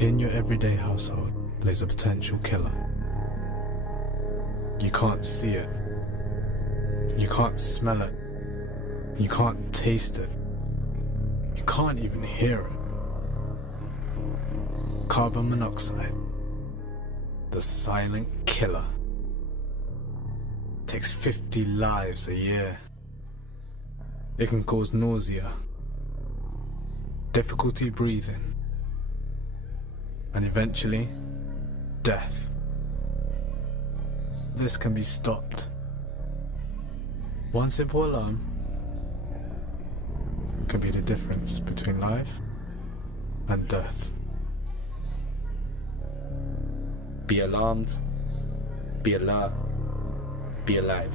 In your everyday household lies a potential killer. You can't see it. You can't smell it. You can't taste it. You can't even hear it. Carbon monoxide, the silent killer, takes 50 lives a year. It can cause nausea, difficulty breathing, and eventually, death. This can be stopped. One simple alarm can be the difference between life and death. Be alarmed, be alert, be alive.